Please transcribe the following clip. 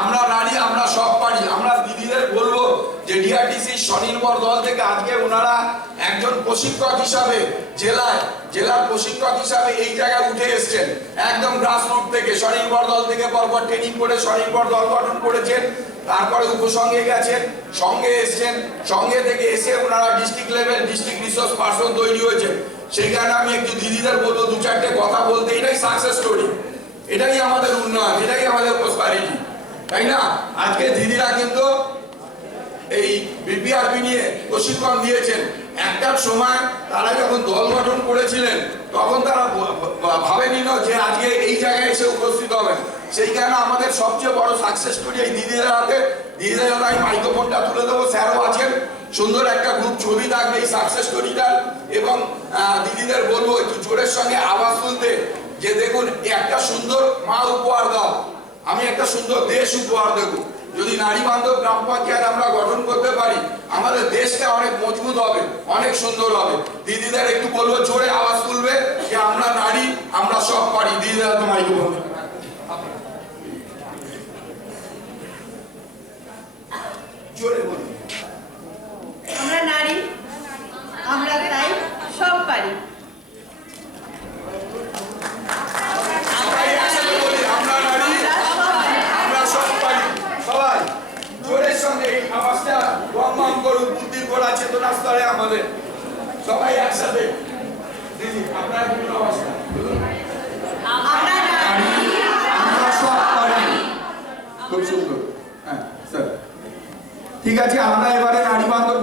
আমরা নারী আমরা সব পারি। আমরা দিদিদের বলব যে ডিআরটিসি স্বনির্ভর দল থেকে আজকে ওনারা একজন প্রশিক্ষক হিসাবে জেলায়, জেলার প্রশিক্ষক হিসাবে এই জায়গায় উঠে এসেছেন। একদম গ্রাসরুট থেকে, স্বনির্ভর দল থেকে পরপর ট্রেনিং করে, স্বনির্ভর দল গঠন করেছেন। তারপরে উপসংঘে গেছেন, সঙ্গে এসেছেন, সঙ্গে থেকে এসে ওনারা district level district resource person তৈরি হয়েছে সেই কারণে আমি একটু দিদিদের বলব দু চারটে কথা বলতে, এটাই সাকসেস স্টোরি এটাই আমাদের উন্নয়ন, এটাই আমাদের প্রসপারিটি তাই না? আজকে দিদিরা কিন্তু এই বিপিআরপি নিয়ে প্রশিক্ষণ দিয়েছেন। একটা সময় তারা যখন দল গঠন করেছিলেন, তখন তারা ভাবেনি না যে আজকে এই জায়গায় এসে উপস্থিত হবেন। সেই কারণে আমাদের সবচেয়ে বড় সাকসেস স্টোরি এই দিদিদের হাতে। দিদিদের হাতে আমি মাইক্রোফোনটা তুলে দেবো। স্যারও আছেন। সুন্দর একটা গ্রুপ ছবি থাকবে এই সাকসেস স্টোরিটার এবং দিদিদের বলব একটু জোরের সঙ্গে আওয়াজ তুলতে যে দেখুন, একটা সুন্দর মা আমি একটা সুন্দর দেশ উপহার দেব। যদি নারী বান্ধব গ্রাম পঞ্চায়েত আমরা গঠন করতে পারি, আমাদের দেশটা অনেক মজবুত হবে, অনেক সুন্দর হবে। দিদিদের একটু বলব, জোরে আওয়াজ তুলবে যে আমরা নারী, আমরা সব পারি। দিদিরা তো মাইক জোরে বলুন আমরা নারী আমরা তাই সব পারি সবাই একসাথে বলি আমরা নারী আমরা সব পারি সবাই জোরের সঙ্গে আমাদের। সবাই একসাথে। আপনার হ্যাঁ স্যার। ঠিক আছে আমরা এবারে নারী বান্ধব